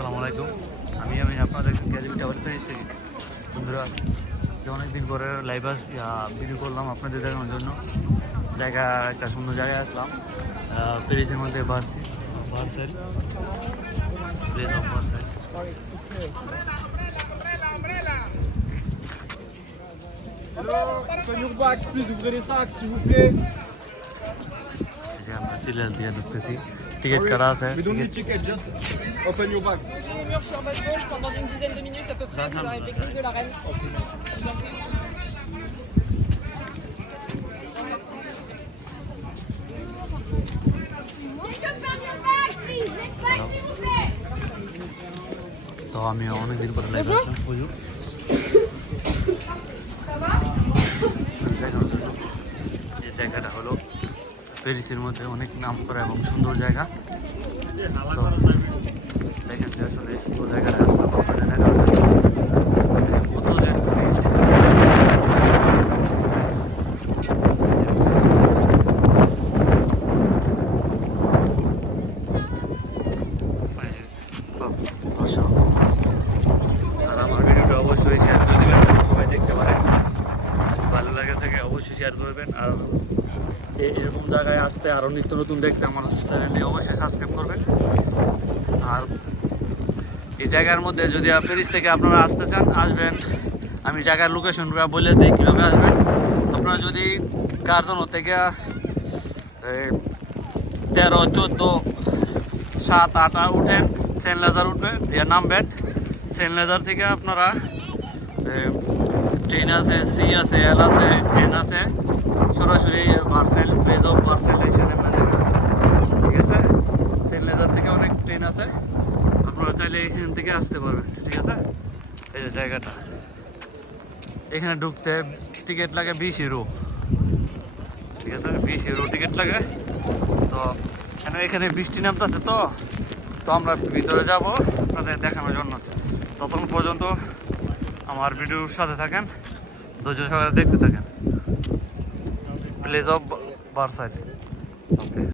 আসসালামু আলাইকুম। আমি আপনাদের গ্যাজেট টাওয়ার পেজ থেকে বন্ধুরা আজকে অনেকদিন পরে লাইভ ভিডিও করলাম আপনাদের দেখানোর জন্য। একটা সুন্দর জায়গায় আসলাম, প্যারিসের মধ্যে ভার্সাইল। Box, please ouvrez les sacs s'il vous plaît. আমরা সিরিয়াল দিয়ে ঢুকতেছি, টিকিট কাটা আছে। We don't need ticket, just open your box. Sur le mur sur votre gauche pendant une dizaine de minutes à peu près, vous aurez les grilles de la reine. Je vous en prie. তো আমি অনেকদিন পরে live আসলাম এই জায়গাটা হলো প্যারিসের মধ্যে অনেক নাম করা এবং সুন্দর জায়গা। তো দেখেন যে আসলে পুরো জায়গাটা আসলাম আপনাদের দেখার জন্য। কত যে টুরিস্ট, দর্শক, আর আমার ভিডিওটা অবশ্যই শেয়ার করে দেবেন, সবাই দেখতে পারে। ভালো লাগে থাকে অবশ্যই শেয়ার করবেন। আর এরকম জায়গায় আসতে আরও নিত্য নতুন দেখতে আমার চ্যানেলটি অবশ্যই সাবস্ক্রাইব করবেন। আর এই জায়গার মধ্যে যদি প্যারিস থেকে আপনারা আসতে চান, আসবেন। আমি জায়গার লোকেশনটা বলে দিই কীভাবে আসবেন। আপনারা যদি গার্ডেনও থেকে 13, 14, 7, 8 উঠেন, সেন্ট লেজার উঠবেন, নামবেন। সেন্ট লেজার থেকে আপনারা ট্রেন আছে, সি আছে, এল আছে, ট্রেন আছে, সরাসরি ভার্সাইল, বেজ অফ ভার্সাইল এসে নেমে যাবেন। ঠিক আছে, সেন্ট লেজার থেকে অনেক ট্রেন আছে, আপনারা চাইলে এখান থেকে আসতে পারবেন। ঠিক আছে, এই যে জায়গাটা, এখানে ঢুকতে টিকিট লাগে 20 ইউরো। ঠিক আছে, 20 ইউরো টিকিট লাগে। তো এখানে বৃষ্টি নামতেছে, তো আমরা ভিতরে যাব আপনাদের দেখানোর জন্য। ততক্ষণ পর্যন্ত আমার ভিডিওর সাথে থাকেন, ধৈর্য সহকারে দেখতে থাকেন। Place of Versailles. ওকে।